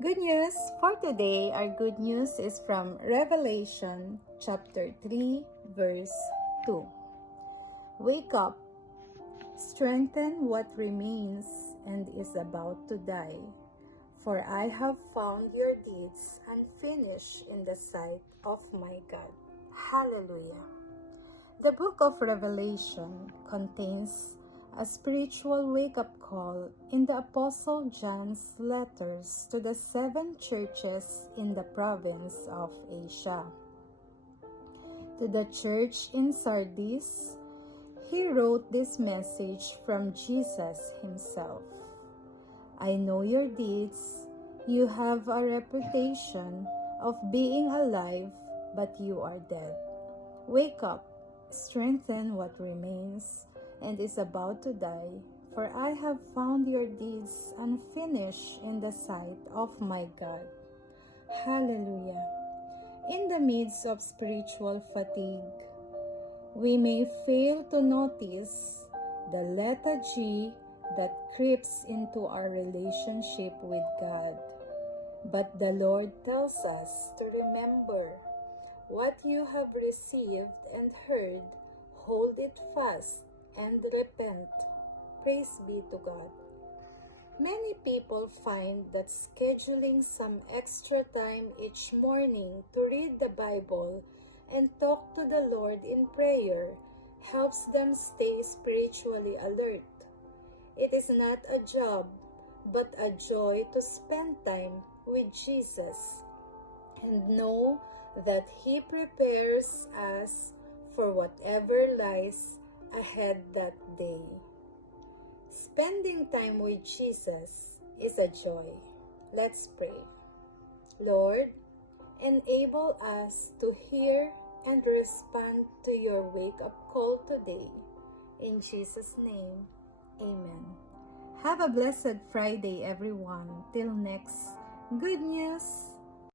Good news for today. Our good news is from Revelation chapter 3 verse 2. Wake up, strengthen what remains and is about to die. For I have found your deeds unfinished in the sight of my God. Hallelujah. The book of Revelation contains a spiritual wake-up call in the Apostle John's letters to the 7 churches in the province of Asia. To the church in Sardis, he wrote this message from Jesus himself. I know your deeds. You have a reputation of being alive, but you are dead. Wake up, strengthen what remains and is about to die, for I have found your deeds unfinished in the sight of my God. Hallelujah. In the midst of spiritual fatigue, we may fail to notice the lethargy that creeps into our relationship with God. But the Lord tells us to remember what you have received and heard, hold it fast and repent. Praise be to God. Many people find that scheduling some extra time each morning to read the Bible and talk to the Lord in prayer helps them stay spiritually alert. It is not a job, but a joy to spend time with Jesus and know that He prepares us for whatever lies ahead that day. Spending time with Jesus is a joy. Let's pray. Lord, enable us to hear and respond to your wake-up call today. In Jesus' name, Amen. Have a blessed Friday, everyone. Till next good news.